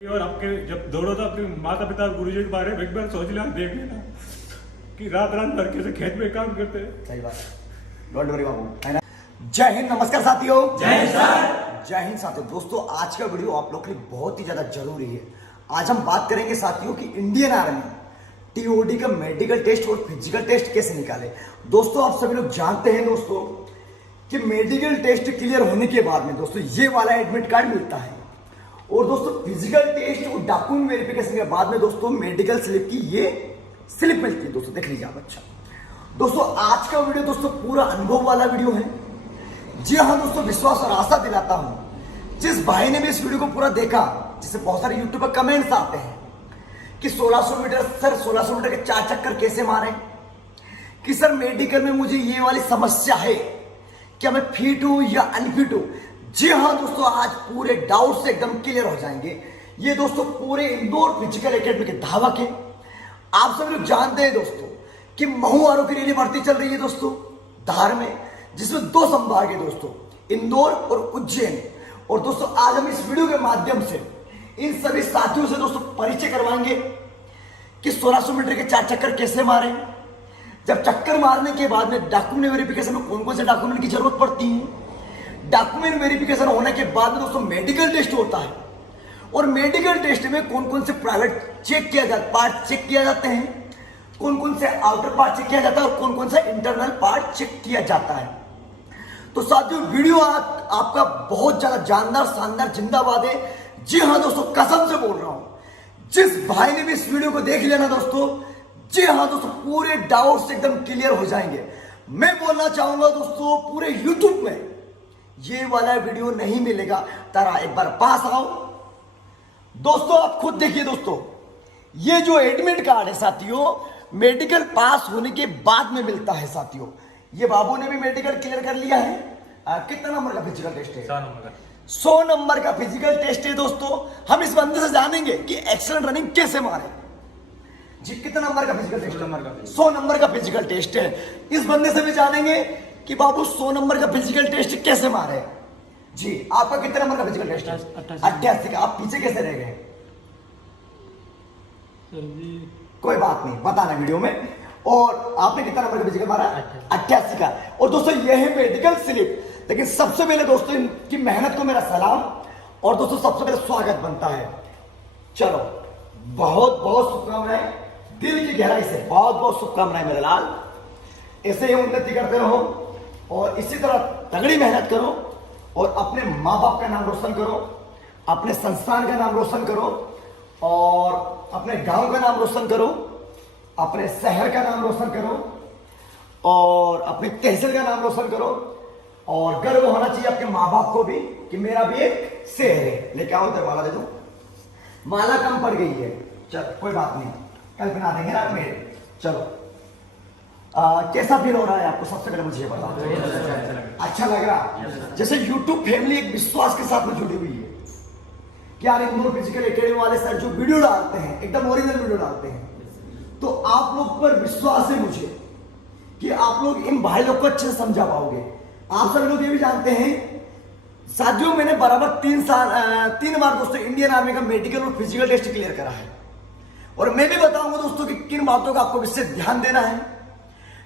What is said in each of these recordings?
और आपके जब दौड़ो तो अपने माता पिता गुरुजी के बारे में एक बार सोच लेना, देख लेना कि रात रात भर कैसे खेत में काम करते हैं। सही बात, डोंट वरी बाबू, है ना। जय हिंद, नमस्कार साथियों। जय सर। जय हिंद साथियों। दोस्तों आज का वीडियो आप लोग के लिए बहुत ही ज्यादा जरूरी है। आज हम बात करेंगे साथियों कि इंडियन आर्मी टीओडी का मेडिकल टेस्ट और फिजिकल टेस्ट कैसे निकाले। दोस्तों आप सभी लोग जानते हैं दोस्तों कि मेडिकल टेस्ट क्लियर होने के बाद में दोस्तों ये वाला एडमिट कार्ड मिलता है, और दोस्तों फिजिकल टेस्ट और डॉक्यूमेंट वेरिफिकेशन के बाद में दोस्तों मेडिकल स्लिप की ये स्लिप मिलती है। दोस्तों देख लीजिए आप। अच्छा दोस्तों आज का वीडियो दोस्तों पूरा अनुभव वाला वीडियो है। जी हाँ दोस्तों, विश्वास और आशा दिलाता हूं जिस भाई ने भी इस वीडियो को पूरा देखा, जिससे बहुत सारे यूट्यूब पर कमेंट्स आते हैं कि 1600 मीटर सर 1600 मीटर के 4 चक्कर कैसे मारे, कि सर मेडिकल में मुझे ये वाली समस्या है, क्या मैं फिट हूं या अनफिट हूं। जी हाँ दोस्तों, आज पूरे डाउट से एकदम क्लियर हो जाएंगे। ये दोस्तों पूरे इंदौर फिजिकल एकेडमी के धावक है। आप सभी लोग जानते हैं दोस्तों कि महू आरोग्य के लिए भर्ती चल रही है दोस्तों धार में, जिसमें 2 संभाग है दोस्तों, इंदौर और उज्जैन। और दोस्तों आज हम इस वीडियो के माध्यम से इन सभी साथियों से दोस्तों परिचय करवाएंगे कि 1600 मीटर के 4 चक्कर कैसे मारे। जब चक्कर मारने के बाद में डॉक्यूमेंट वेरिफिकेशन में कौन कौन से डॉक्यूमेंट की जरूरत पड़ती है। डॉक्यूमेंट वेरिफिकेशन होने के बाद में दोस्तों मेडिकल टेस्ट होता है, और मेडिकल टेस्ट में कौन कौन से प्राइवेट चेक किया जाता, पार्ट चेक किया जाते हैं, कौन कौन से आउटर पार्ट चेक किया जाता है और कौन कौन सा इंटरनल पार्ट चेक किया जाता है। तो साथियों वीडियो आपका बहुत ज्यादा जानदार शानदार जिंदाबाद है। जी हाँ दोस्तों, कसम से बोल रहा हूं, जिस भाई ने भी इस वीडियो को देख लिया ना दोस्तों, जी हाँ दोस्तों पूरे डाउट से एकदम क्लियर हो जाएंगे। मैं बोलना चाहूंगा दोस्तों पूरे यूट्यूब में ये वाला वीडियो नहीं मिलेगा। तारा एक बार पास आओ दोस्तों, आप खुद देखिए दोस्तों, ये जो एडमिट कार्ड है साथियों मेडिकल पास होने के बाद में मिलता है साथियों। ये बाबू ने भी मेडिकल क्लियर कर लिया है। कितना नंबर का फिजिकल टेस्ट है? 100 नंबर का फिजिकल टेस्ट है दोस्तों। हम इस बंदे से जानेंगे कि एक्सीलेंट रनिंग कैसे मारे। जी कितना नंबर का फिजिकल टेस्ट? 100 नंबर का फिजिकल टेस्ट है। इस बंदे से भी जानेंगे कि बाबू 100 नंबर का फिजिकल टेस्ट कैसे मारे। जी आपका कितने नंबर का फिजिकल टेस्ट है? 88 का। आप पीछे कैसे रह गए? कोई बात नहीं, बताना वीडियो में। और आपने कितना नंबर का फिजिकल मारा? 88 का। और दोस्तों ये है मेडिकल स्लिप। लेकिन सबसे पहले दोस्तों इनकी मेहनत को मेरा सलाम, और दोस्तों सबसे पहले स्वागत बनता है। चलो बहुत बहुत शुभकामनाएं, दिल की गहराई से बहुत बहुत शुभकामनाएं मेरे लाल। ऐसे ही उन्नति करते रहो और इसी तरह तगड़ी मेहनत करो और अपने माँ बाप का नाम रोशन करो, अपने संस्थान का नाम रोशन करो, और अपने गांव का नाम रोशन करो, अपने शहर का नाम रोशन करो, और अपनी तहसील का नाम रोशन करो। और गर्व होना चाहिए आपके माँ बाप को भी कि मेरा भी एक शहर है। लेके आओ तो माला दे दो, माला कम पड़ गई है। चल कोई बात नहीं, कल बना देंगे ना मेरे। चलो कैसा फील हो रहा है आपको? सबसे पहले मुझे ये बताओ। अच्छा लग रहा? जैसे YouTube फैमिली एक विश्वास के साथ में जुड़ी हुई है कि यार इंदौर फिजिकल एकेडमी वाले सर जो वीडियो डालते हैं एकदम ओरिजिनल वीडियो डालते हैं, तो आप लोग पर विश्वास है मुझे कि आप लोग इन भाई लोग को अच्छे से समझा पाओगे। आप सभी लोग ये भी जानते हैं साथियों, मैंने बराबर 3 बार दोस्तों इंडियन आर्मी का मेडिकल और फिजिकल टेस्ट क्लियर करा है। और मैं भी बताऊंगा दोस्तों कि किन बातों का आपको इससे ध्यान देना है।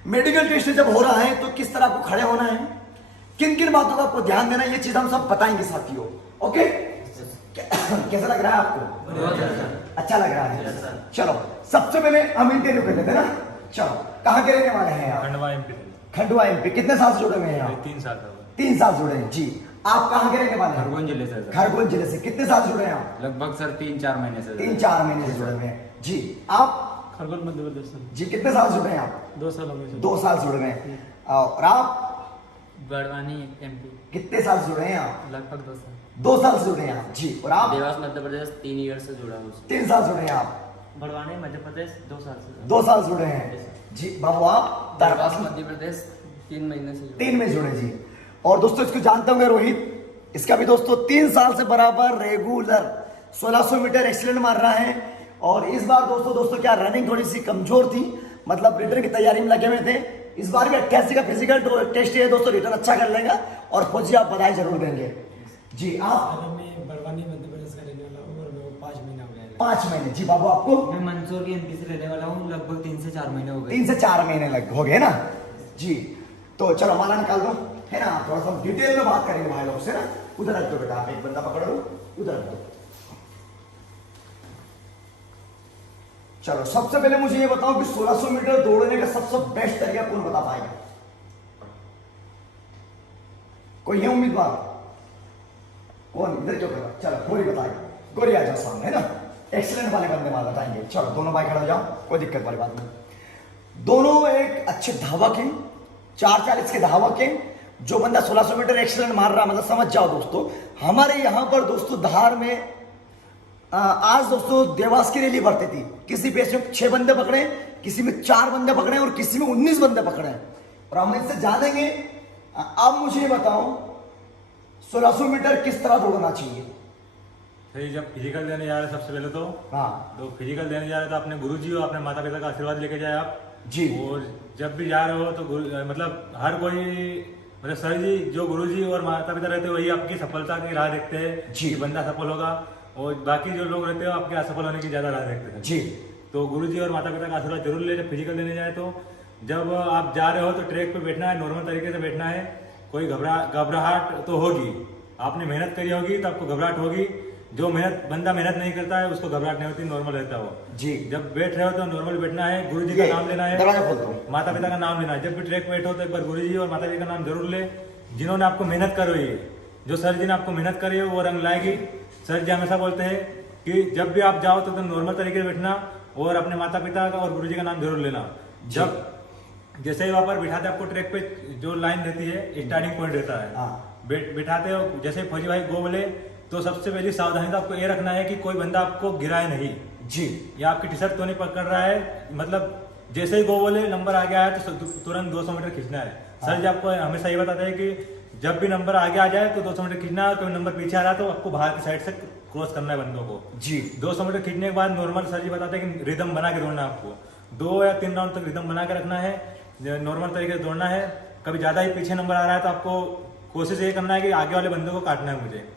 मेडिकल टेस्ट जब हो रहा है तो किस तरह आपको खड़े होना है, किन किन बातों का आपको ध्यान देना है, ये चीज हम सब बताएंगे साथियों। ओके कैसा लग रहा है आपको? अच्छा लग रहा है। चलो सबसे पहले हम इंटरव्यू कर लेते हैं ना। चलो कहाँ के रहने वाले हैं आप? खंडवा एमपी। खंडवा एमपी। कितने साल से जुड़े हुए हैं आप? 3 साल। 3 साल जुड़े हैं। जी आप कहाँ के रहने वाले हैं? खरगोन जिले से। खरगोन जिले से। कितने साल जुड़े हैं आप? लगभग सर 3-4 महीने से। 3-4 महीने से जुड़े हुए हैं। जी आप? खरगोन मध्य प्रदेश। जी कितने साल जुड़े हैं आप? 2 साल हो गए। 2 साल जुड़ गए। और आप? बड़वानी एमपी। कितने साल जुड़े हैं आप? लगभग 2 साल। 2 साल से जुड़े हैं आप। जी और आप? देवास मध्य प्रदेश 3 ईयर से जुड़ा हूँ। 3 साल जुड़े हैं आप। बड़वानी मध्य प्रदेश 2 साल से। 2 साल जुड़े हैं। जी बाबू आप? देवास मध्य प्रदेश 3 महीने से 3 में जुड़े। जी और दोस्तों इसको जानता हूँ रोहित, इसका भी दोस्तों 3 साल से बराबर रेगुलर 1600 मीटर एक्सीलेंट मार रहा है। और इस बार दोस्तों क्या रनिंग थोड़ी सी कमजोर थी, मतलब रिटर्न की तैयारी में लगे हुए थे। इस बार भी 88 का फिजिकल टेस्ट है दोस्तों, रिटर्न अच्छा कर लेगा और फौजी आप बधाई जरूर देंगे। जी आप? मैं बड़वानी मध्य प्रदेश का रहने वाला हूँ और मैं 5 महीने 5 महीने। जी बाबू आपको? मैं मंदसौर की एमपी से रहने वाला हूँ, लगभग 3 से 4 महीने हो गए। 3 से 4 महीने लग हो गए ना जी। तो चलो माला निकाल दो, है ना, थोड़ा सा डिटेल में बात करेंगे भाई लोग से ना। उधर रख दो बेटा, आप एक बंदा पकड़ लो, उधर रख दो। चलो सबसे पहले मुझे ये बताओ कि 1600 मीटर दौड़ने का सबसे बेस्ट तरीका कौन बता पाएगा? कोई है उम्मीदवार? कौन? इधर क्यों कर? चलो गोरी बताएगा, गोरी आ जाओ सामने, है ना। एक्सीलेंट वाले बंदे मार बताएंगे। चलो दोनों भाई खड़ा हो जाओ, कोई दिक्कत वाली बात नहीं। दोनों एक अच्छे धावक हैं, 4:40 के धावक हैं। जो बंदा 1600 मीटर एक्सीलेंट मार रहा, मतलब समझ जाओ दोस्तों, हमारे यहां पर दोस्तों धार में आज दोस्तों देवास की रैली बढ़ती थी। किसी पेश में 6 बंदे पकड़े, किसी में 4 बंदे पकड़े और किसी में 19 बंदे पकड़े। और हम इनसे जानेंगे। अब मुझे बताओ 1600 मीटर किस तरह दौड़ना चाहिए? सही, जब फिजिकल देने जा रहे हैं सबसे पहले तो फिजिकल देने जा रहे हैं तो अपने गुरुजी और अपने माता पिता का आशीर्वाद लेके जाए आप जी। और जब भी जा रहे हो तो मतलब हर कोई, मतलब सर जी, जो गुरुजी और माता पिता रहते हैं वही आपकी सफलता की राह देखते हैं जी। कि बंदा सफल होगा, और बाकी जो लोग रहते हैं आपके असफल होने की ज्यादा राह देखते हैं जी। तो गुरुजी और माता पिता का आशीर्वाद जरूर ले जब फिजिकल देने जाए। तो जब आप जा रहे हो तो ट्रैक पे बैठना है, नॉर्मल तरीके से बैठना है। कोई घबराहट तो होगी, आपने मेहनत करी होगी तो आपको घबराहट होगी। जो बंदा मेहनत नहीं करता है उसको घबराहट नहीं होती, नॉर्मल रहता है वो जी। जब बैठ रहे हो तो नॉर्मल बैठना है, गुरुजी का नाम लेना है, दरवाजा खोल दो, माता पिता का नाम लेना है। जब भी ट्रैक पे बैठो तो एक बार गुरुजी और माता पिता का नाम जरूर ले, जिन्होंने आपको मेहनत करी है। जो सर जी ने आपको मेहनत करी है वो रंग लाएगी। सर जी हमेशा बोलते हैं कि जब भी आप जाओ तो नॉर्मल तरीके से बैठना और अपने माता पिता का और गुरुजी का नाम जरूर लेना। जब जैसे ही वहां पर बिठाते आपको ट्रैक पे जो लाइन रहती है, स्टार्टिंग पॉइंट रहता है, बिठाते हो, जैसे फौजी भाई गो बोले तो सबसे पहली सावधानी तो आपको ये रखना है कि कोई बंदा आपको गिराए नहीं जी, या आपकी टी शर्ट तो नहीं पकड़ रहा है। मतलब जैसे ही गो बोले नंबर आ गया है तो तुरंत 200 मीटर खींचना है। सर जी आपको हमेशा ये बताते हैं कि जब भी नंबर आगे आ जाए तो 200 मीटर खींचना है, और कोई नंबर पीछे आ रहा है तो आपको बाहर की साइड से क्रॉस करना है बंदों को जी। 200 मीटर खींचने के बाद नॉर्मल सर जी बताते हैं कि रिदम बना के दौड़ना है। आपको 2 या 3 राउंड तक रिदम बना के रखना है, नॉर्मल तरीके से दौड़ना है। कभी ज्यादा ही पीछे नंबर आ रहा है तो आपको कोशिश ये करना है कि आगे वाले बंदे को काटना है मुझे।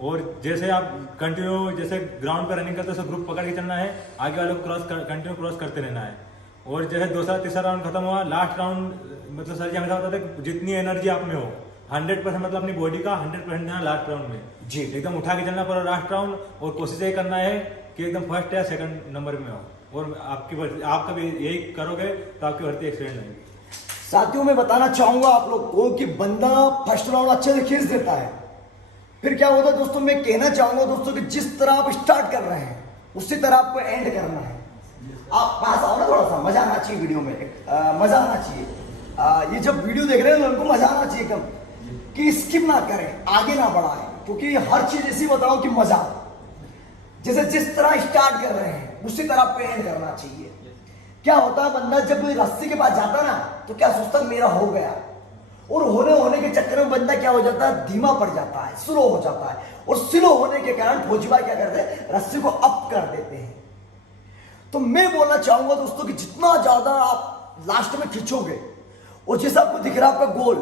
और जैसे आप कंटिन्यू जैसे ग्राउंड पर रनिंग करते हो ग्रुप पकड़ के चलना है, आगे वाले को कंटिन्यू क्रॉस करते रहना है। और जैसे दूसरा तीसरा राउंड खत्म हुआ, लास्ट राउंड मतलब सर जी हमेशा बताते हैं जितनी एनर्जी आप में हो 100% मतलब अपनी बॉडी का 100% देना लास्ट राउंड में जी। एकदम उठा के चलना पड़ा लास्ट राउंड। और कोशिश ये करना है कि एकदम फर्स्ट या सेकंड नंबर में हो, और आपका भी यही करोगे तो आपकी भर्ती एक्सीडेंट नहीं। साथियों मैं बताना चाहूंगा आप लोग को कि बंदा फर्स्ट राउंड अच्छे से खींच देता है, फिर क्या होता है दोस्तों, मैं कहना चाहूंगा दोस्तों कि जिस तरह आप स्टार्ट कर रहे हैं उसी तरह आपको एंड करना है। आप पास आओ ना, थोड़ा सा मजा आना चाहिए वीडियो में, मजा आना चाहिए। ये जब वीडियो देख रहे हैं उनको मजा आना चाहिए एकदम, कि स्किप ना करें, आगे ना बढ़ाएं, क्योंकि हर चीज ऐसी बताओ कि मजा, जैसे जिस तरह स्टार्ट कर रहे हैं उसी तरह आपको एंड करना चाहिए। क्या होता है बंदा जब रस्सी के पास जाता ना तो क्या सोचता मेरा हो गया, और होने के चक्कर में बंदा क्या हो जाता है, धीमा पड़ जाता है, स्लो हो जाता है। और स्लो होने के कारण फौजी भाई क्या करते हैं, रस्सी को अप कर देते हैं। तो मैं बोलना चाहूंगा दोस्तों कि जितना ज्यादा आप लास्ट में खींचोगे और जैसा आपको दिख रहा है आपका गोल,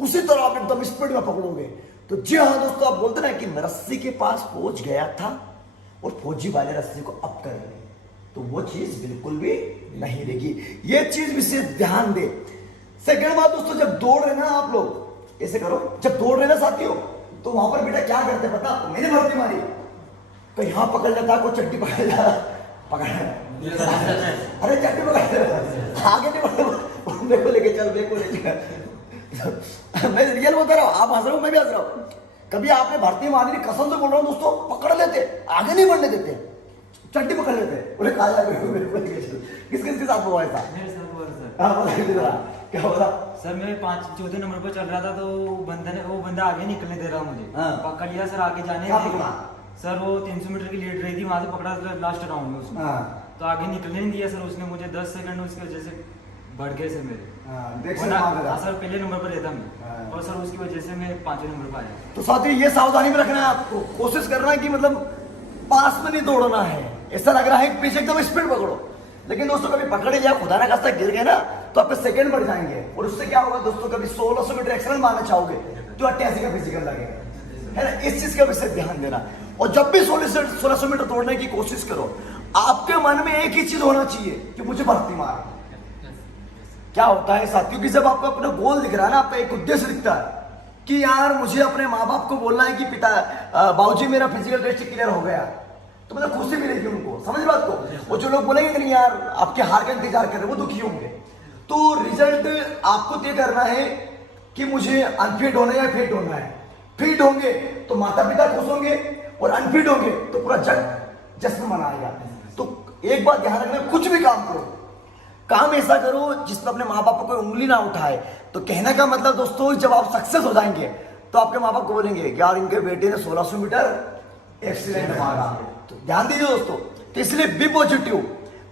उसी तरह आप एकदम स्पीड में पकड़ोगे। तो जी हाँ दोस्तों, आप बोलते ना कि रस्सी के पास पहुंच गया था और फौजी वाले रस्सी को अप कर रहे, तो वो चीज बिल्कुल भी नहीं रहेगी। ये चीज विशेष ध्यान दे। सेकंड बात दोस्तों, जब दौड़ रहे ना आप लोग ऐसे करो, जब दौड़ रहे ना साथियों, तो वहां पर बेटा क्या करते पता आपको, मैंने भर्ती मारी तो यहां पकड़ लेता, कोई चट्टी पकड़ लेता, पकड़ अरे चट्टी पकड़ आगे नहीं बढ़, मेरे को लेके चल, मेरे को लेके मैं रियल बता रहा हूँ, आप हंस रहे हो मैं भी हंस रहा हूँ। कभी आपने भर्ती मारी, कसम से बोल रहा हूँ दोस्तों, पकड़ लेते, आगे नहीं बढ़ने देते, चट्टी पकड़ लेते, बोले काला किस किस के साथ हुआ ऐसा? क्या बोला सर? मैं 4थे नंबर पर चल रहा था तो वो बंदा आगे निकलने दे रहा मुझे, पकड़ लिया सर, आगे जाने सर। वो 300 मीटर की लीड रही थी, वहां से पकड़ा लास्ट राउंड में उसने, तो आगे निकलने नहीं दिया सर उसने मुझे। 10 सेकंड उसकी वजह से बढ़ गए सर मेरे। सर पहले नंबर पर रहता मैं, और सर उसकी वजह से मैं 5वें नंबर पर आया। तो साथियों ये सावधानी में रखना है आपको, कोशिश करना है कि मतलब पास में नहीं दौड़ना है। ऐसा लग रहा है पीछे एकदम स्पीड पकड़ो, लेकिन दोस्तों कभी पकड़े लिया, खुदा ना खास्ता गिर गए ना तो आपके सेकंड बढ़ जाएंगे, और उससे क्या होगा दोस्तों, कभी 1600 मीटर एक्सीलेंट मारना चाहोगे तो 88 का फिजिकल लगेगा, है ना। इस चीज का विशेष ध्यान देना। और जब भी 1600 मीटर दौड़ने की कोशिश करो, आपके मन में एक ही चीज होना चाहिए कि मुझे भर्ती मार। क्या होता है साथियों कि जब आपको अपना गोल दिख रहा है ना, आपका एक उद्देश्य दिखता है कि यार मुझे अपने माँ बाप को बोलना है कि पिता बाबूजी मेरा फिजिकल टेस्ट क्लियर हो गया, तो मतलब खुशी मिलेगी उनको, समझ बात को। और जो लोग बोलेंगे नहीं यार आपके हार का इंतजार कर रहे, वो दुखी होंगे। तो रिजल्ट आपको तय करना है कि मुझे अनफिट होना है या फिट होना है। फिट होंगे तो माता पिता खुश होंगे, और अनफिट होंगे तो पूरा जग जश्न मनाएगा। तो एक बात ध्यान रखना, कुछ भी काम करो, काम ऐसा करो जिसमें अपने माँ बाप को कोई उंगली ना उठाए। तो कहने का मतलब दोस्तों, जब आप सक्सेस हो जाएंगे तो आपके माँ बाप को बोलेंगे यार इनके बेटे ने 1600 मीटर एक्सीलेंट मारा। तो ध्यान दीजिए दोस्तों, तो इसलिए बी पॉजिटिव,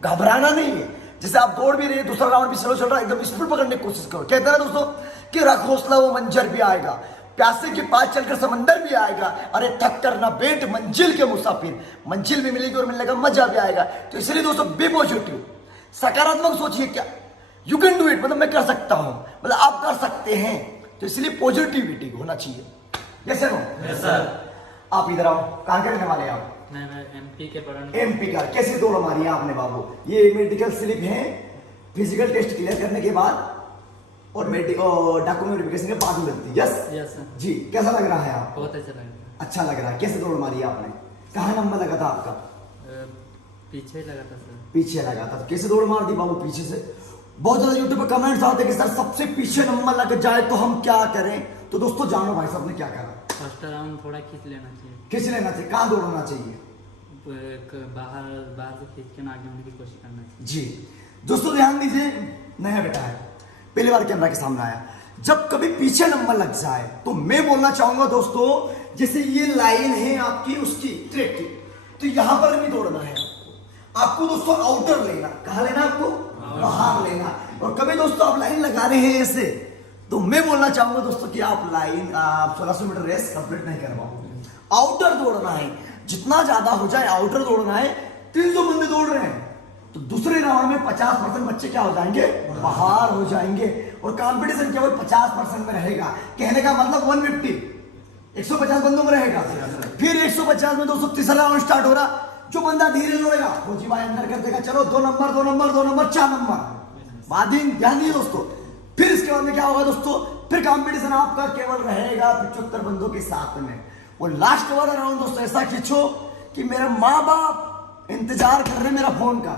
घबराना नहीं है। जैसे आप दौड़ भी रहे हैं, दूसरा राउंड भी स्लो चल रहा है, एकदम स्पीड पकड़ने की कोशिश करो। कहते हैं ना दोस्तों कि रख हौसला वो मंजर भी आएगा, प्यासे के पास चलकर समंदर भी आएगा, अरे थक कर ना बैठ मंजिल के मुसाफिर, मंजिल भी मिलेगी और मिलने का मजा भी आएगा। तो इसलिए दोस्तों बी पॉजिटिव, सकारात्मक सोचिए, क्या यू कैन डू इट, मतलब मैं कर सकता हूं, मतलब आप कर सकते हैं। तो इसलिए पॉजिटिविटी होना चाहिए। Yes sir. आप इधर आओ, कहां के रहने वाले हैं आप? मैं एमपी के पढ़ने। एमपी का कैसे दौड़ मारी है आपने बाबू? ये मेडिकल स्लिप है फिजिकल टेस्ट क्लियर करने के बाद और डॉक्यूमेंट वेरिफिकेशन के बाद मिलती है। Yes yes sir. जी, कैसा लग रहा है आपको? बहुत अच्छा लगा। अच्छा लग रहा है। कैसे दौड़ मारी है आपने? कहाँ नंबर लगा था आपका? पीछे लगा था सर। पीछे लगा था। तो कैसे दौड़ मार दी बाबू पीछे से? बहुत ज्यादा यूट्यूब पे कमेंट्स आते हैं कि सर सबसे पीछे नंबर लग जाए तो हम क्या करें। तो दोस्तों जानो भाई साहब ने क्या करा, फर्स्ट राउंड थोड़ा खींच लेना चाहिए। खींच लेना चाहिए। कहाँ दौड़ना चाहिए? बाहर से खींच के आगे होने की कोशिश करना चाहिए। जी दोस्तों ध्यान दीजिए, नया बेटा है, पहली बार कैमरा के सामने आया। जब कभी पीछे नंबर लग जाए तो मैं बोलना चाहूंगा दोस्तों, जैसे ये लाइन है आपकी उसकी ट्रैक की, तो यहां पर नहीं दौड़ना है आपको दोस्तों, आउटर लेना। कहा लेना आपको? बाहर लेना। और कभी दोस्तों आप लाइन लगा रहे हैं ऐसे, तो मैं बोलना चाहूंगा दोस्तों कि आप 1600 मीटर रेस कंप्लीट नहीं कर पाओगे। आउटर दौड़ना है, जितना ज्यादा हो जाए आउटर दौड़ना है। 300 बंदे दौड़ रहे हैं तो दूसरे राउंड में 50% बच्चे क्या हो जाएंगे? बाहर हो जाएंगे। और कंपटीशन केवल 50% में रहेगा। कहने का मतलब 150 बंदों में रहेगा। फिर 150 में दोस्तों तीसरा राउंड स्टार्ट हो रहा। जो बंदा धीरे दौड़ेगा फौजी भाई अंदर कर देगा, चलो 2 नंबर 4 नंबर बाद ध्यान दिए दोस्तों। फिर इसके बाद में क्या होगा दोस्तों? फिर कंपटीशन आपका केवल रहेगा 75 बंदों के साथ में। और लास्ट वाला राउंड दोस्तों ऐसा खींचो कि मेरे माँ बाप इंतजार कर रहे हैं मेरा फोन का,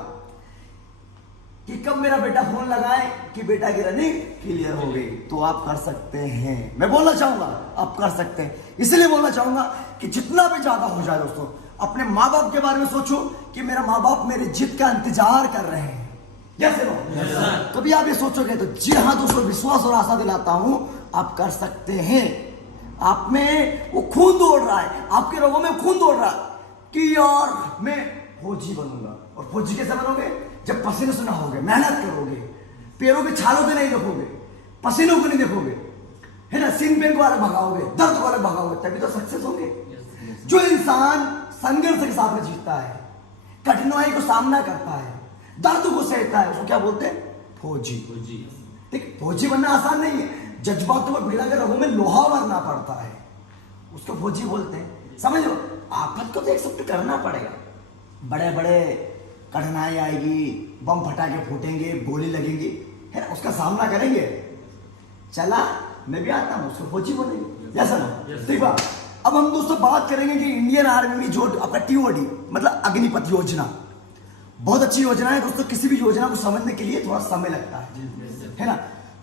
कि कब मेरा बेटा फोन लगाए कि बेटा की रनिंग क्लियर हो गई। तो आप कर सकते हैं, मैं बोलना चाहूंगा आप कर सकते हैं। इसलिए बोलना चाहूंगा कि जितना भी ज्यादा हो जाए दोस्तों, अपने माँ बाप के बारे में सोचो कि मेरा माँ बाप मेरे जिद का इंतजार कर रहे हैं। जैसे कभी आप ये सोचोगे तो जी हाँ दोस्तों, विश्वास और आशा दिलाता हूं आप कर सकते हैं। आप में वो खून दौड़ रहा है, आपके रगों में खून दौड़ रहा है कि यार मैं फौजी बनूंगा। और फौजी कैसे बनोगे? जब पसीने से नहाओगे, मेहनत करोगे, पैरों के छालों से नहीं देखोगे, पसीनों को नहीं देखोगे, है ना, सीन पेन को अलग भगाओगे, दर्द को अलग भगाओगे, तभी तो सक्सेस होंगे। जो इंसान संघर्ष के साथ में जीतता है, कठिनाई को सामना करता है, दर्द को सहता है, उसको क्या बोलते हैं? फौजी। ठीक, फौजी बनना आसान नहीं है। जज्बातों में भिड़ा कर रगों में लोहा भरना पड़ता है, उसको फौजी बोलते हैं। समझ लो, आफत को तो एक्सेप्ट करना पड़ेगा। बड़े बड़े कठिनाई आएगी, बम फटाके फूटेंगे, गोली लगेंगी, है ना, उसका सामना करेंगे। चला मैं भी आता हूं, उसको फौजी बोलेंगे। जैसा ना ठीक है। अब हम दोस्तों बात करेंगे कि इंडियन आर्मी में जो आपका TOD मतलब अग्निपथ योजना, बहुत अच्छी योजना है दोस्तों। किसी भी योजना को समझने के लिए थोड़ा समय लगता है ना।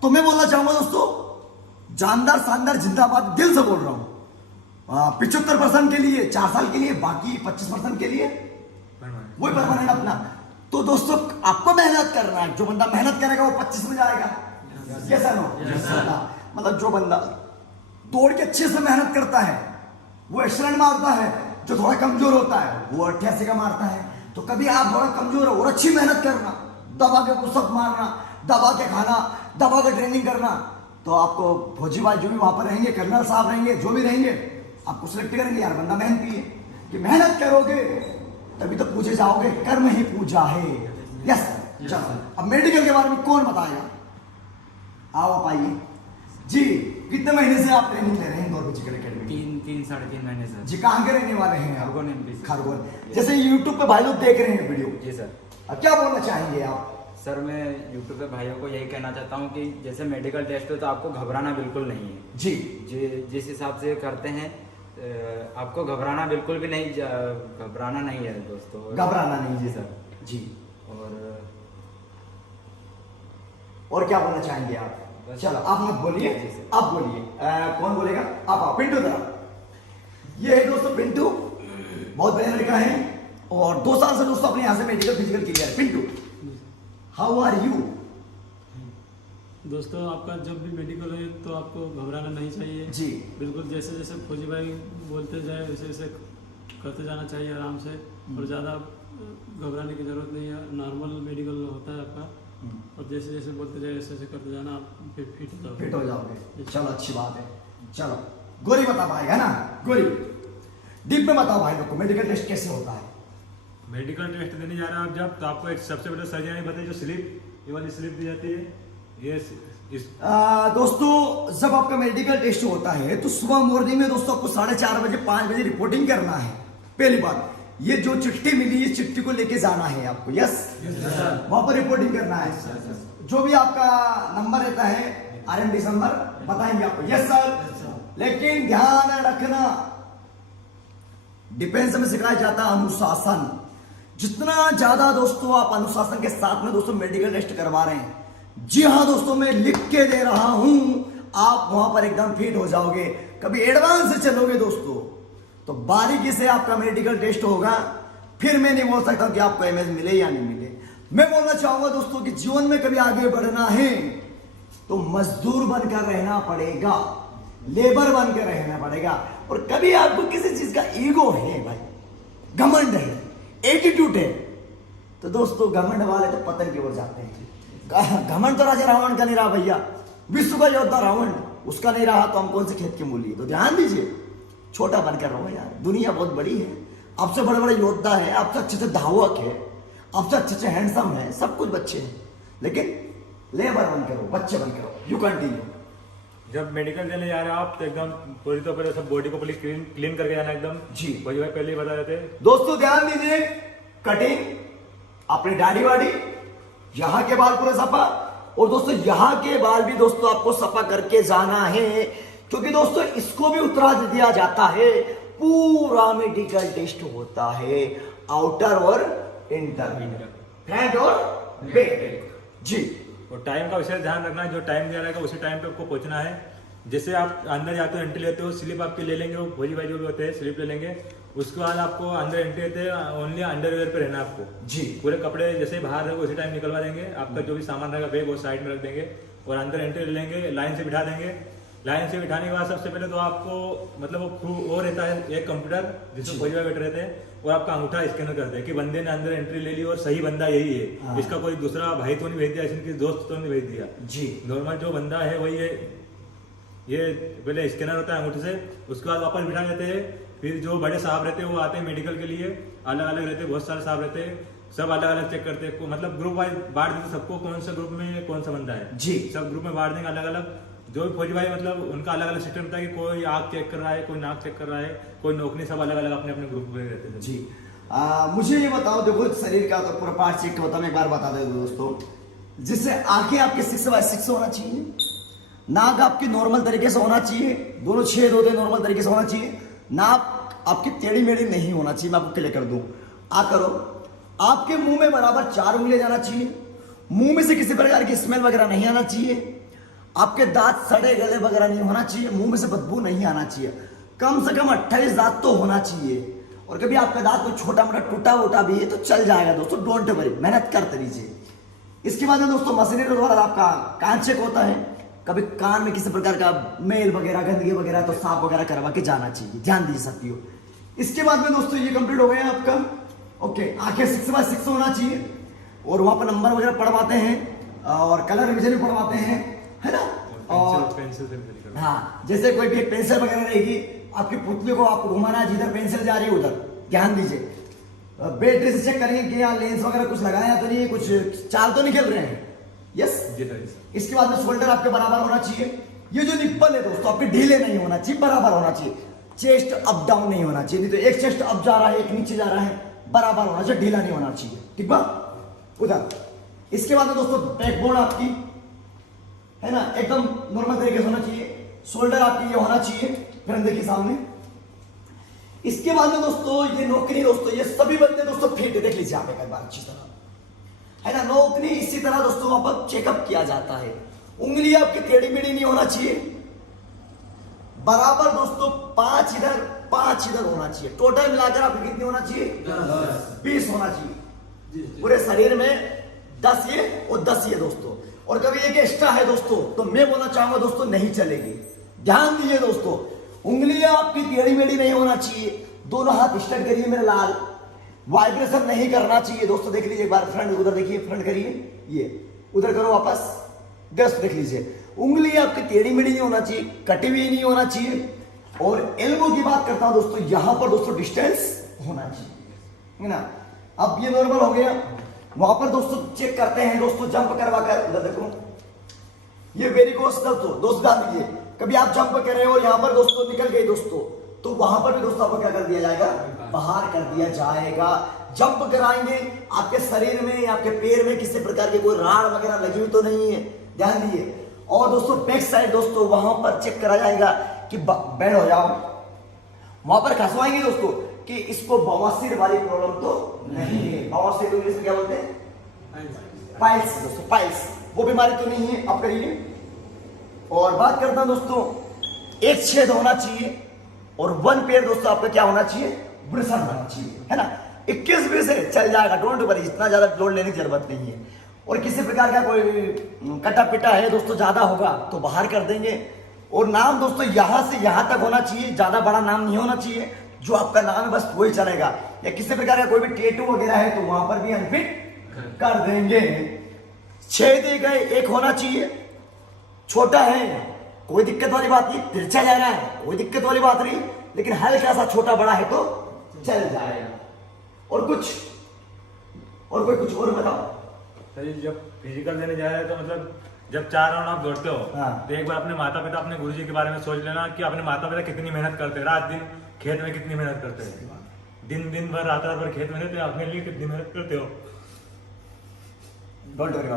तो मैं बोलना चाहूंगा दोस्तों, जानदार शानदार जिंदाबाद, दिल से बोल रहा हूं। 75% के लिए 4 साल के लिए, बाकी 25% के लिए वही परमानेंट अपना। तो दोस्तों आपको मेहनत करना है। जो बंदा मेहनत करेगा वो 25 में जाएगा। कैसा नो? मतलब जो बंदा दौड़ के अच्छे से मेहनत करता है वो एक्सीलेंट मारता है। जो थोड़ा कमजोर होता है वो 88 का मारता है। तो कभी आप थोड़ा कमजोर हो और अच्छी मेहनत करना, दबा के पुस्तक मारना, दबा के खाना, दबा के ट्रेनिंग करना, तो आपको फौजी भाई जो भी वहां पर रहेंगे, कर्नल साहब रहेंगे, जो भी रहेंगे, आपको सिलेक्ट करेंगे। यार बंदा मेहनती है, कि मेहनत करोगे तभी तो पूछे जाओगे, कर्म ही पूजा है। यस। चलो अब मेडिकल के बारे में कौन बताएगा? आओ आप आइए जी। कितने महीने से आप ट्रेनिंग ले रहे हैं इंदौर फिजिकल एकेडमी? 3 तीन 3.5 महीने सर। जी कहाँ के रहने वाले हैं आप? खरगोन MP से। खरगोन। जैसे यूट्यूब पे भाई लोग देख रहे हैं वीडियो, जी सर। अब क्या बोलना चाहेंगे आप? सर मैं यूट्यूब पे भाइयों को यही कहना चाहता हूँ कि जैसे मेडिकल टेस्ट हो तो आपको घबराना बिल्कुल नहीं है जी। जिस हिसाब से करते हैं आपको घबराना बिल्कुल भी नहीं, घबराना नहीं है दोस्तों। घबराना नहीं जी है सर। जी। और क्या बोलना चाहेंगे आप? बस। चलो आप मत बोलिए, जी सर। आप बोलिए। कौन बोलेगा? आप आओ पिंटू जरा। ये है दोस्तों पिंटू, बहुत बढ़िया लड़का है और 2 साल से दोस्तों अपने यहाँ से मेडिकल फिजिकल क्लियर है। Pintu how are you? दोस्तों आपका जब भी मेडिकल है तो आपको घबराना नहीं चाहिए जी। बिल्कुल जैसे जैसे फौजी भाई बोलते जाए वैसे वैसे करते जाना चाहिए आराम से, और ज़्यादा घबराने की ज़रूरत नहीं है। नॉर्मल मेडिकल होता है आपका, और जैसे जैसे बोलते जाए वैसे वैसे करते जाना, आप फिट हो जाओगे। चलो अच्छी बात है। चलो गोरी बता भाई, है ना गोरी, डीप में बताओ भाई लोग को मेडिकल टेस्ट कैसे होता है? मेडिकल टेस्ट देने जा रहे हैं आप जब, तो आपको एक सबसे पहले सर्जन ने बताया जो स्लिप, ये वाली स्लिप दी जाती है। ये दोस्तों जब आपका मेडिकल टेस्ट होता है तो सुबह मॉर्निंग में दोस्तों आपको 4:30 बजे 5 बजे रिपोर्टिंग करना है। पहली बात, ये जो चिट्ठी मिली इस चिट्ठी को लेके जाना है आपको। यस वहां पर रिपोर्टिंग करना है। जो भी आपका नंबर रहता है RMD नंबर बताएंगे आपको। Yes sir. लेकिन ध्यान रखना, डिफेंस में सिखाया जाता है अनुशासन। जितना ज्यादा दोस्तों आप अनुशासन के साथ में दोस्तों मेडिकल टेस्ट करवा रहे हैं, जी हाँ दोस्तों मैं लिख के दे रहा हूं, आप वहां पर एकदम फिट हो जाओगे। कभी एडवांस से चलोगे दोस्तों तो बारीकी से आपका मेडिकल टेस्ट होगा। फिर मैं नहीं बोल सकता कि आपको MS मिले या नहीं मिले। मैं बोलना चाहूंगा दोस्तों कि जीवन में कभी आगे बढ़ना है तो मजदूर बनकर रहना पड़ेगा, लेबर बनकर रहना पड़ेगा। और कभी आपको किसी चीज का ईगो है भाई, घमंड है, एटीट्यूड है, तो दोस्तों घमंड वाले तो पतन की ओर जाते हैं। घमंड तो राजा रावण का नहीं रहा भैया, विश्व का योद्धा रावण, उसका नहीं रहा तो हम कौन से खेत के मूली। तो ध्यान दीजिए, छोटा बनकर रहो यार, दुनिया बहुत बड़ी है। आपसे बड़े बड़े योद्धा है, आपसे अच्छे से धावक है, आपसे अच्छे से हैंडसम है, सब कुछ बच्चे हैं, लेकिन लेबर बनकर रहो, बच्चे बनकर रहो। You continue. जब मेडिकल देने जा रहे हो आप तो एकदम पूरी तो पहले सब बॉडी को पूरी क्लीन करके जाना एकदम। जी। फौजी भाई पहले ही बता रहे थे। दोस्तों ध्यान दीजिए, कटिंग, अपनी दाढ़ी वाड़ी, यहाँ के बाल पूरे सफा, और दोस्तों यहाँ के बाल भी दोस्तों आपको सफा करके जाना है, क्योंकि दोस्तों इसको भी उतरा दिया जाता है। पूरा मेडिकल टेस्ट होता है, आउटर और इंटर, फ्रंट और बैक। जी। और टाइम का विशेष ध्यान रखना है, जो टाइम दिया रहेगा उसी टाइम पे आपको पहुंचना है। जैसे आप अंदर जाते हो, एंट्री लेते हो, स्लिप आपकी ले लेंगे, वो फौजी भाई जो भी होते हैं स्लिप ले लेंगे। उसके बाद आपको अंदर एंट्री लेते हैं, ओनली अंडरवेयर पे रहना आपको। जी। पूरे कपड़े जैसे बाहर रहे उसी टाइम निकलवा देंगे। आपका जो भी सामान रहेगा बैग वो साइड में रख देंगे और अंदर एंट्री ले लेंगे, लाइन से बिठा देंगे। लाइन से बिठाने के बाद सबसे पहले तो आपको मतलब वो रहता है एक कंप्यूटर जिसमें फौजी भाई बैठे रहते हैं, और आपका अंगूठा स्कैनर करते हैं कि बंदे ने अंदर एंट्री ले ली और सही बंदा यही है, इसका कोई दूसरा भाई तो नहीं भेज दिया, इसके दोस्त तो नहीं भेज दिया। जी। नॉर्मल जो बंदा है वही है। ये पहले स्कैनर होता है अंगूठे से, उसके बाद वापस बिठा देते हैं। फिर जो बड़े साहब रहते हैं वो आते हैं मेडिकल के लिए, अलग अलग रहते हैं, बहुत सारे साहब रहते हैं, सब अलग अलग चेक करते हैं। मतलब ग्रुप वाइज बांट देते सबको, कौन सा ग्रुप में कौन सा बंदा है। जी। सब ग्रुप में बांट देंगे अलग अलग। जो भी फौजी भाई मतलब उनका अलग अलग सिस्टम था कि कोई आँख चेक कर रहा है, कोई नाक चेक कर रहा है, कोई नौकरी, सब अलग अलग अपने अपने ग्रुप में रहते थे। जी। मुझे ये बताओ, देखो शरीर का तो पूरा पार्ट चेक होता है, मैं एक बार बता दे दोस्तों। जिससे आंखें आपके 6/6 होना चाहिए, नाक आपकी नॉर्मल तरीके से होना चाहिए, दोनों छेद होते नॉर्मल तरीके से होना चाहिए, नाक आपकी टेढ़ी मेढ़ी नहीं होना चाहिए। मैं आपको क्लियर कर दूं, करो। आपके मुंह में बराबर 4 उंगलियां जाना चाहिए, मुंह में से किसी प्रकार की स्मेल वगैरह नहीं आना चाहिए, आपके दांत सड़े गले वगैरह नहीं होना चाहिए, मुंह में से बदबू नहीं आना चाहिए, कम से कम 28 दांत तो होना चाहिए। और कभी आपका दांत कोई छोटा मोटा टूटा वूटा भी है तो चल जाएगा दोस्तों, डोंट वरी, मेहनत करते रहिए। इसके बाद में दोस्तों मशीनरी द्वारा आपका कान चेक होता है। कभी कान में किसी प्रकार का मेल वगैरह, गंदगी वगैरह तो साफ वगैरह करवा के जाना चाहिए, ध्यान दीजिए साथियों। इसके बाद में दोस्तों ये कंप्लीट हो गया आपका। ओके, आंखें 6/6 होना चाहिए, और वहां पर नंबर वगैरह पढ़वाते हैं और कलर रिविजन भी पढ़वाते हैं, है ना। और पेंसिल से हाँ, जैसे कोई भी पेंसिल वगैरह रहेगी, आपकी पुतली को आपको घुमाना, जिधर पेंसिल जा रही है उधर ध्यान दीजिए। बैटरी से चेक करेंगे कि यहाँ लेंस वगैरह कुछ लगाया तो नहीं, कुछ चाल तो नहीं खेल रहे हैं। यस। इसके बाद में शोल्डर आपके बराबर होना चाहिए। ये जो निप्पल है दोस्तों आपके ढीले नहीं होना चाहिए, बराबर होना चाहिए। चेस्ट अप डाउन नहीं होना चाहिए, नहीं तो एक चेस्ट अप जा रहा है एक नीचे जा रहा है, बराबर होना चाहिए, ढीला नहीं होना चाहिए। ठीक बा उधर। इसके बाद में दोस्तों बैकबोन आपकी है ना एकदम नॉर्मल तरीके से होना चाहिए, शोल्डर आपकी ये होना चाहिए फ्रेंड देखिए सामने। इसके बाद में दोस्तों ये नौकरी दोस्तों ये सभी बंदे दोस्तों फिट देख लीजिए आप एक बार अच्छी तरह है ना। नौकरी इसी तरह दोस्तों वहां पर चेकअप किया जाता है। उंगली आपकी टेढ़ी मेढ़ी नहीं होना चाहिए, बराबर दोस्तों 5 इधर 5 इधर होना चाहिए। टोटल मिलाकर आपको कितनी होना चाहिए? 20 होना चाहिए। पूरे शरीर में 10 ये और 10 ये दोस्तों। और कभी एक एक्स्ट्रा है दोस्तों तो मैं बोलना चाहूंगा दोस्तों नहीं चलेगी। ध्यान दीजिए दोस्तों, उंगलियां आपकी टेढ़ी मेढ़ी नहीं होना चाहिए। दोनों हाथ स्ट्रेट करिए मेरे लाल, वाइब्रेशन नहीं करना चाहिए दोस्तों। देख लीजिए एक बार फ्रंट, उधर देखिए फ्रंट करिए, ये उधर करो वापस, जस्ट देख लीजिए। उंगली आपकी टेढ़ी मेढ़ी नहीं होना चाहिए, कटी हुई नहीं होना चाहिए। और एल्बो की बात करता हूं दोस्तों, यहां पर दोस्तों डिस्टेंस होना चाहिए है ना। अब ये नॉर्मल हो गया। वहां पर दोस्तों चेक करते हैं दोस्तों जंप करवा कर, उधर देखो ये वेरिकोस दोस्त डाल दीजिए। कभी आप जंप कर रहे हो यहां पर दोस्तों निकल गए दोस्तों, तो वहां पर भी दोस्तों आपको क्या कर दिया जाएगा? बाहर कर दिया जाएगा। जंप कराएंगे आपके शरीर में आपके पैर में किसी प्रकार की कोई राड़ वगैरह लगी हुई तो नहीं है, ध्यान दीजिए। और दोस्तों बैक साइड दोस्तों वहां पर चेक करा जाएगा कि बैंड हो जाओ। वहां पर खसवाएंगे दोस्तों कि इसको बवासीर वाली प्रॉब्लम तो नहीं है। बवासीर इंग्लिश में क्या बोलते हैं? पाइल्स दोस्तों, पाइल्स वो बीमारी तो नहीं है। आप करिए। और बात करता हूं दोस्तों, एक छेद होना चाहिए और 1 पेयर दोस्तों आपका क्या होना चाहिए? वृषण होना चाहिए है ना। 21 से चल जाएगा, डोंट वरी, इतना ज्यादा लोड लेने की जरूरत नहीं है। और किसी प्रकार का कोई कटा पिटा है दोस्तों ज्यादा होगा तो बाहर कर देंगे। और नाम दोस्तों यहां से यहां तक होना चाहिए, ज्यादा बड़ा नाम नहीं होना चाहिए। जो आपका नाम है बस वही चलेगा। या किसी प्रकार का कोई भी टेटू वगैरह है तो वहां पर भी अनफिट कर देंगे। छेद एक होना चाहिए, छोटा है कोई दिक्कत वाली बात नहीं, तिरछा जा रहा है कोई दिक्कत वाली बात नहीं, लेकिन हल्का सा छोटा बड़ा है तो चल जाएगा। और कोई कुछ और बताओ। सर जब फिजिकल देने जा रहे हैं तो मतलब जब 4 राउंड आप दौड़ते हो तो एक बार अपने माता पिता अपने गुरुजी के बारे में सोच लेना कि अपने माता पिता कितनी मेहनत करते हैं, रात दिन खेत में कितनी मेहनत करते हैं, दिन भर रात भर खेत में रहते हैं, अपने लिए कितनी मेहनत करते हो। डोंट वरी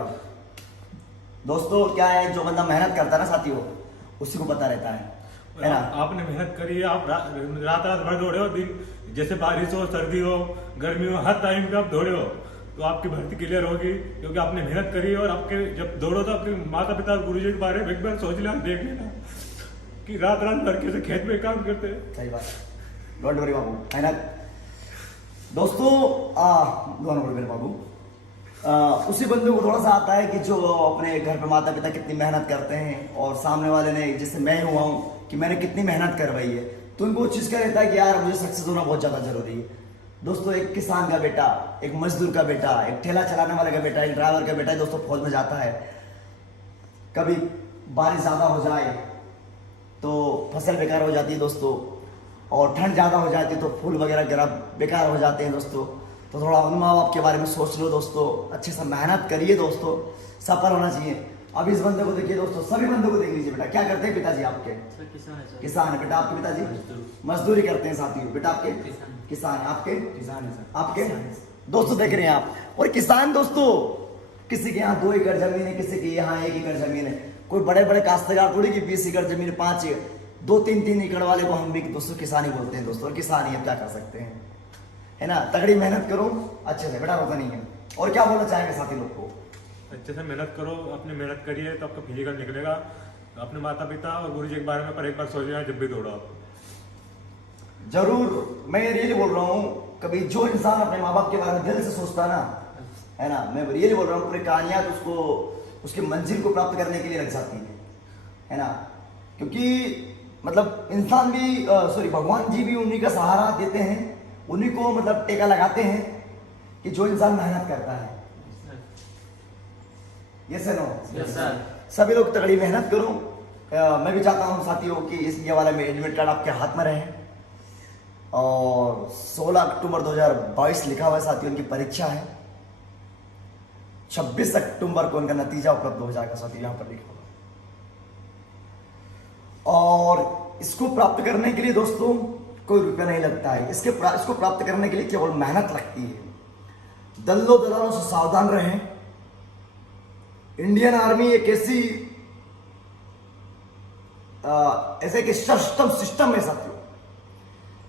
दोस्तों, क्या है जो बंदा मेहनत करता है ना साथियों उसी को पता रहता है ना। आपने मेहनत करी है, आप रात भर दौड़े हो, दिन जैसे बारिश हो सर्दी हो गर्मी हो हर टाइम पे आप दौड़े हो तो आपकी भर्ती क्लियर होगी क्योंकि आपने मेहनत करी है। और आपके जब दौड़ो तो आपके माता पिता गुरुजी के बारे में एक बार सोच लेना, देख लेना कि रात भर कैसे खेत में काम करते हैं। सही बात, डोंट वरी बाबू है ना। दोस्तों डोंट वरी बाबू, उसी बंदे को थोड़ा सा आता है कि जो अपने घर पे माता पिता कितनी मेहनत करते हैं और सामने वाले ने जैसे मैं हुआ हूँ कि मैंने कितनी मेहनत करवाई है, तो उनको चीज का रहता है कि यार मुझे सक्सेस होना बहुत ज्यादा जरूरी है। दोस्तों एक किसान का बेटा, एक मजदूर का बेटा, एक ठेला चलाने वाले का बेटा, एक ड्राइवर का बेटा दोस्तों फौज में जाता है। कभी बारिश ज्यादा हो जाए तो फसल बेकार हो जाती है दोस्तों, और ठंड ज्यादा हो जाती है तो फूल वगैरह गिरा बेकार हो जाते हैं दोस्तों। तो थोड़ा उन माँ बाप के बारे में सोच लो दोस्तों, अच्छे से मेहनत करिए दोस्तों, सफल होना चाहिए। अब इस बंदे को देखिए दोस्तों, सभी बंदों को देख लीजिए। बेटा क्या करते हैं पिताजी आपके? किसान है बेटा आपके पिताजी, मजदूरी करते हैं साथियों। बेटा आपके किसान है, आपके किसान है, आपके दोस्तों देख रहे हैं आप। और किसान दोस्तों किसी के यहाँ 2 एकड़ जमीन है, किसी के यहाँ 1 एकड़ जमीन है। कोई बड़े बड़े काश्तकार थोड़ी कि 20 एकड़ जमीन 5 2-3 एकड़ वाले को हम भी दोस्तों किसान ही बोलते हैं दोस्तों। और किसान ही अब क्या कर सकते हैं है ना। तगड़ी मेहनत करो अच्छे से, बेटा रोता नहीं है। और क्या बोलना चाहेंगे साथी लोग को? अच्छे से मेहनत करो, अपनी मेहनत करिए तो आपका फिजिकल निकलेगा। अपने माता पिता और गुरुजी के बारे में पर एक बार सोच लेना जब भी दौड़ो आप। जरूर, मैं रियली बोल रहा हूँ, कभी जो इंसान अपने माँ बाप के बारे में दिल से सोचता है ना, मैं रियली बोल रहा हूँ, पूरी कहानियां तो उसको उसकी मंजिल को प्राप्त करने के लिए लग जाती है ना। क्योंकि मतलब इंसान भी भगवान जी भी उन्हीं का सहारा देते हैं, उन्हीं को मतलब टेका लगाते हैं कि जो इंसान मेहनत करता है। Yes no? सभी लोग तगड़ी मेहनत करो। मैं भी चाहता हूं साथियों कि इस ये वाला एडमिट कार्ड आपके हाथ में रहे। और 16 अक्टूबर 2022 लिखा हुआ है साथियों, उनकी परीक्षा है। 26 अक्टूबर को उनका नतीजा उपलब्ध हो जाएगा साथियों, यहां पर लिखा हुआ। और इसको प्राप्त करने के लिए दोस्तों कोई रुपया नहीं लगता है, इसको प्राप्त करने के लिए केवल मेहनत लगती है। दल्लो दलालों से सावधान रहें। इंडियन आर्मी एक ऐसे एक सिस्टम है साथियों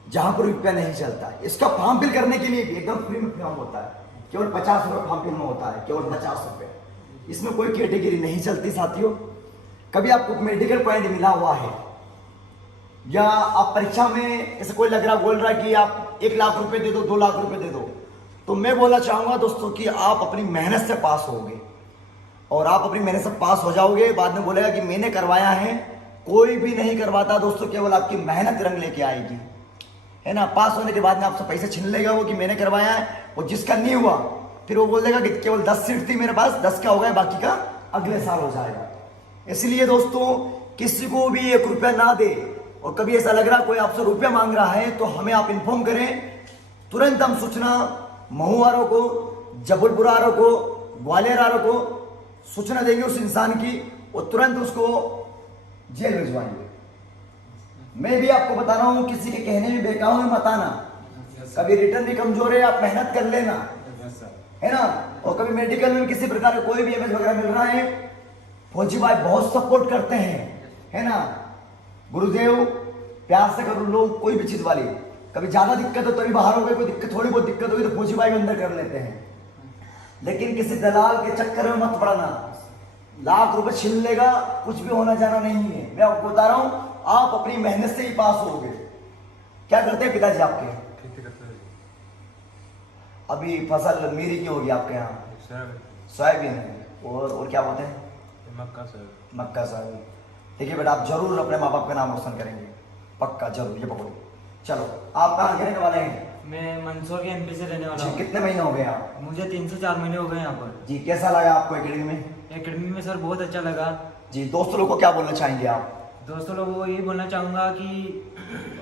जहां पर रुपया नहीं चलता है। इसका फॉर्म फिल करने के लिए भी एकदम फ्री में फॉर्म होता है, केवल 50 रुपये फॉर्म फिल में होता है, केवल 50 रुपये। इसमें कोई कैटेगरी नहीं चलती साथियों। कभी आपको मेडिकल पॉइंट मिला हुआ है या आप परीक्षा में ऐसे कोई लग रहा बोल रहा कि आप 1 लाख रुपए दे दो, 2 लाख रुपए दे दो, तो मैं बोलना चाहूंगा दोस्तों कि आप अपनी मेहनत से पास होगे और आप अपनी मेहनत से पास हो जाओगे। बाद में बोलेगा कि मैंने करवाया है, कोई भी नहीं करवाता दोस्तों, केवल आपकी मेहनत रंग लेके आएगी, है ना। पास होने के बाद में आपसे पैसे छीन लेगा वो कि मैंने करवाया है, और जिसका नहीं हुआ फिर वो बोल देगा कि केवल 10 सीट थी मेरे पास, 10 का हो गया, बाकी का अगले साल हो जाएगा। इसलिए दोस्तों किसी को भी 1 रुपया ना दे, और कभी ऐसा लग रहा कोई आपसे रुपया मांग रहा है तो हमें आप इन्फॉर्म करें, तुरंत हम सूचना महू वालों को, जबलपुर वालों को, ग्वालियर वालों को सूचना देंगे उस इंसान की, और तुरंत उसको जेल भिजवाएंगे। मैं भी आपको बता रहा हूं, किसी के कहने में बेकाऊ में मत आना। कभी रिटर्न भी कमजोर है, आप मेहनत कर लेना, है ना। और कभी मेडिकल में किसी प्रकार का कोई भी इमेज वगैरह मिल रहा है, फौजी भाई बहुत सपोर्ट करते हैं, है ना। गुरुदेव प्यार से करो लोग, कोई भी चीज वाली कभी ज्यादा दिक्कत हो तभी बाहर हो गए, कोई दिक्कत थोड़ी बहुत दिक्कत होगी तो फौजी भाई भी अंदर कर लेते हैं। लेकिन किसी दलाल के चक्कर में मत पड़ना, लाख रुपए छीन लेगा, कुछ भी होना जाना नहीं है। मैं आपको बता रहा हूं, आप अपनी मेहनत से ही पास होगे। क्या करते हैं पिताजी आपके? खेती करते हैं। अभी फसल मेरी की होगी आपके यहाँ? सोयाबीन है, और क्या बोलते हैं? मक्का सर। मक्का सोयाबीन। देखिए बेटा, आप जरूर अपने माँ बाप का नाम रोशन करेंगे, पक्का जरूर। ये पकड़ो। चलो, आप कहाँ के रहने वाले हैं? मैं मंदसौर के एमपी से रहने वाला जी, हूँ। कितने महीने हो गए आप? मुझे 3 से 4 महीने हो गए यहाँ पर। जी, कैसा लगा आपको एकेडमी में? एकेडमी में सर बहुत अच्छा लगा। जी, दोस्तों लोगों को क्या बोलना चाहेंगे आप? दोस्तों लोगों को ये बोलना चाहूँगा कि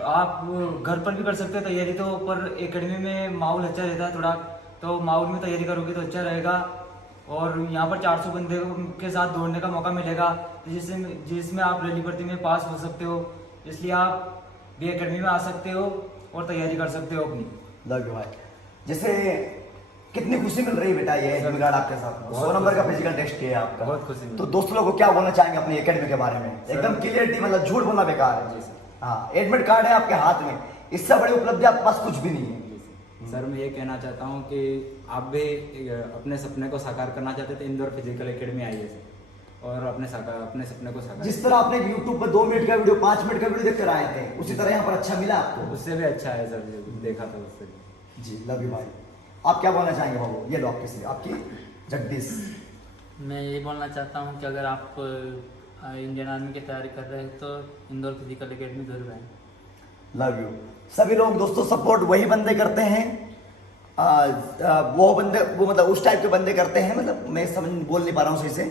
आप घर पर भी कर सकते हैं तैयारी तो, पर एकेडमी में माहौल अच्छा रहता है थोड़ा, तो माहौल में तैयारी करोगे तो अच्छा रहेगा। और यहाँ पर 400 बंदे के साथ दौड़ने का मौका मिलेगा, जिसमें आप रैली भर्ती में पास हो सकते हो। इसलिए आप भी एकेडमी में आ सकते हो और तैयारी कर सकते हो अपनी। लव यू भाई। जैसे कितनी खुशी मिल रही है बेटा ये एडमिट कार्ड आपके साथ, 100 नंबर का फिजिकल टेस्ट किया है आपका, बहुत खुशी मिली। तो दोस्तों लोगों को क्या बोलना चाहेंगे अपनी एकेडमी के बारे में? एकदम क्लियरिटी, मतलब झूठ बोलना बेकार है। हाँ, एडमिट कार्ड है आपके हाथ में, इससे बड़ी उपलब्धि आपके पास कुछ भी नहीं है। सर मैं ये कहना चाहता हूँ कि आप भी अपने सपने को साकार करना चाहते थे, इंदौर फिजिकल एकेडमी आइए सर, और अपने सपने को साकार। जिस तरह आपने यूट्यूब पर 2 मिनट का वीडियो, 5 मिनट का वीडियो देखकर आए थे, उसी तरह यहाँ पर अच्छा मिला आपको? उससे भी अच्छा है सर, जो देखा था उससे। जी, लव यू भाई। आप क्या बोलना चाहेंगे बाबू? ये लो आपकी जगदीश। मैं ये बोलना चाहता हूँ कि अगर आप इंडियन आर्मी की तैयारी कर रहे हैं तो इंदौर फिजिकल एकेडमी जरूर आए। Love you. सभी लोग दोस्तों सपोर्ट वही बंदे करते हैं, वो बंदे, वो मतलब उस टाइप के बंदे करते हैं, मतलब मैं बोल नहीं पा रहा हूँ सही से,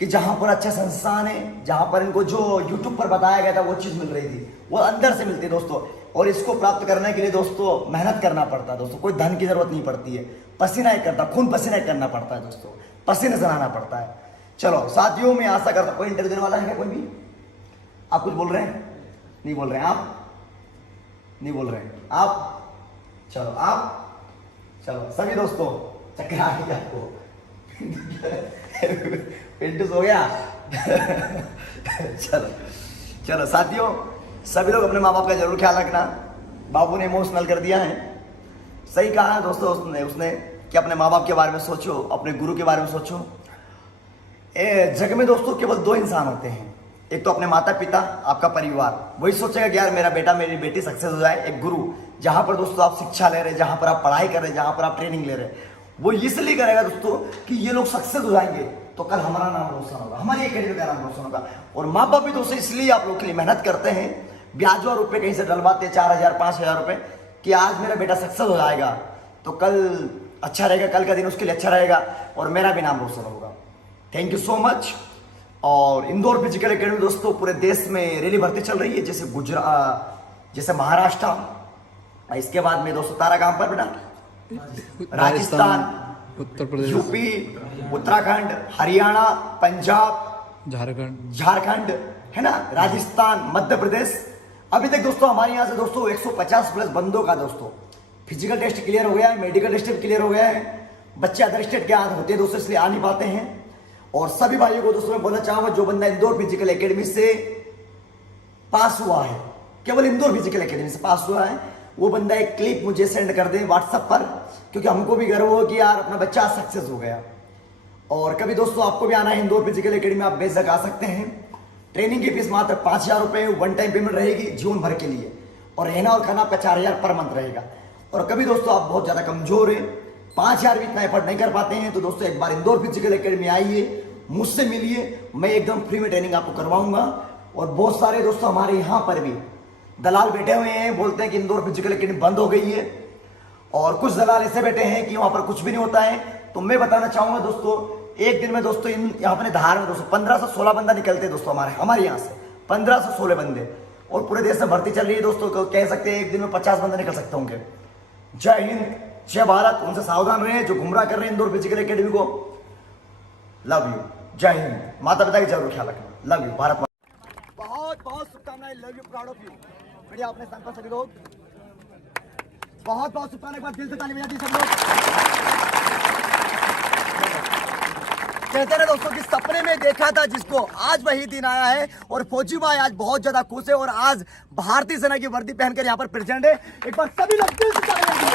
कि जहां पर अच्छा संस्थान है, जहां पर इनको जो यूट्यूब पर बताया गया था वो चीज मिल रही थी, वो अंदर से मिलती है दोस्तों। और इसको प्राप्त करने के लिए दोस्तों मेहनत करना पड़ता है दोस्तों, कोई धन की जरूरत नहीं पड़ती है, पसीना एक करता, खून पसीना एक करना पड़ता है दोस्तों, पसीने से नहाना पड़ता है। चलो साथियों, मैं आशा करता हूं, कोई इंटरव्यू देने वाला है क्या? कोई भी? आप कुछ बोल रहे हैं? नहीं बोल रहे हैं आप? नहीं बोल रहे हैं आप? चलो आप, चलो सभी दोस्तों, चक्कर आ गई आपको? पिंटू हो गया? चलो चलो साथियों, सभी लोग अपने माँ बाप का जरूर ख्याल रखना। बाबू ने इमोशनल कर दिया है, सही कहा है दोस्तों उसने कि अपने माँ बाप के बारे में सोचो, अपने गुरु के बारे में सोचो। जग में दोस्तों केवल 2 इंसान होते हैं, एक तो अपने माता पिता, आपका परिवार, वही सोचेगा कि यार मेरा बेटा मेरी बेटी सक्सेस हो जाए। एक गुरु, जहां पर दोस्तों आप शिक्षा ले रहे हैं, जहां पर आप पढ़ाई कर रहे हैं, जहां पर आप ट्रेनिंग ले रहे हैं, वो इसलिए करेगा दोस्तों कि ये लोग सक्सेस हो जाएंगे तो कल हमारा नाम रोशन होगा, हमारी एकेडमी का नाम रोशन होगा। और माँ बाप भी दोस्तों इसलिए आप लोग के लिए मेहनत करते हैं, ब्याज और रुपए कहीं से डलवाते हैं, 4,000 5,000 रुपए, कि आज मेरा बेटा सक्सेस हो जाएगा तो कल अच्छा रहेगा, कल का दिन उसके लिए अच्छा रहेगा और मेरा भी नाम रोशन होगा। Thank you so much. और इंदौर फिजिकल एकेडमी दोस्तों पूरे देश में रैली भर्ती चल रही है, जैसे गुजरात, जैसे महाराष्ट्र, इसके बाद में दोस्तों तारा कहां पर बेटा? राजस्थान, उत्तर प्रदेश, यूपी, उत्तराखंड, हरियाणा, पंजाब, झारखंड, है ना, राजस्थान, मध्य प्रदेश अभी तक दोस्तों हमारे यहाँ से दोस्तों 150 प्लस बंदों का दोस्तों फिजिकल टेस्ट क्लियर हो गया है, मेडिकल टेस्ट भी क्लियर हो गया है। बच्चे अदर स्टेट के यहाँ होते हैं दोस्तों, इसलिए आ नहीं पाते हैं। और सभी भाइयों को दोस्तों मैं बोलना चाहूंगा, जो बंदा इंदौर फिजिकल एकेडमी से पास हुआ है, केवल इंदौर फिजिकल एकेडमी से पास हुआ है, वो बंदा एक क्लिप मुझे सेंड कर दे व्हाट्सएप पर, क्योंकि हमको भी गर्व हो कि यार अपना बच्चा सक्सेस हो गया। और कभी दोस्तों आपको भी आना है इंदौर फिजिकल एकेडमी, आप बेशक आ सकते हैं। ट्रेनिंग की फीस मात्र 5,000 रुपये वन टाइम पेमेंट रहेगी जीवन भर के लिए, और रहना और खाना आपका 4,000 पर मंथ रहेगा। और कभी दोस्तों आप बहुत ज़्यादा कमजोर हैं, 5,000 भी इतना एफर्ट नहीं कर पाते हैं, तो दोस्तों एक बार इंदौर फिजिकल एकेडमी आइए, मुझसे मिलिए, मैं एकदम फ्री में ट्रेनिंग आपको करवाऊंगा। और बहुत सारे दोस्तों हमारे यहाँ पर भी दलाल बैठे हुए हैं, बोलते हैं कि इंदौर फिजिकल एकेडमी बंद हो गई है, और कुछ दलाल ऐसे बैठे हैं कि वहाँ पर कुछ भी नहीं होता है। तो मैं बताना चाहूँगा दोस्तों, एक दिन में दोस्तों यहाँ अपने धार में दोस्तों 15 से 16 बंदा निकलते हैं दोस्तों, हमारे यहाँ से 15 से 16 बंदे, और पूरे देश में भर्ती चल रही है दोस्तों। कह सकते हैं एक दिन में 50 बंदे निकल सकते होंगे। जय हिंद, जय भारत। उनसे सावधान रहे जो गुमराह कर रहे हैं इंदौर फिजिकल एकेडमी को। लव यू, जय हिंद। माता पिता की जरूर ख्याल रखना। लव यू, भारत माता। बहुत बहुत शुभकामनाएं, love you, proud of you. बढ़िया, अपने स्थान पर सभी लोग बहुत बहुत शुभकामनाएं, एक बार दिल से ताली बजा दी सब लोग। कहते हैं दोस्तों कि सपने में देखा था जिसको, आज वही दिन आया है। और फौजी भाई आज बहुत ज्यादा खुश है, और आज भारतीय सेना की वर्दी पहनकर यहाँ पर प्रेजेंट है। एक बार सभी लोग दिल से ताली बजा दीजिए।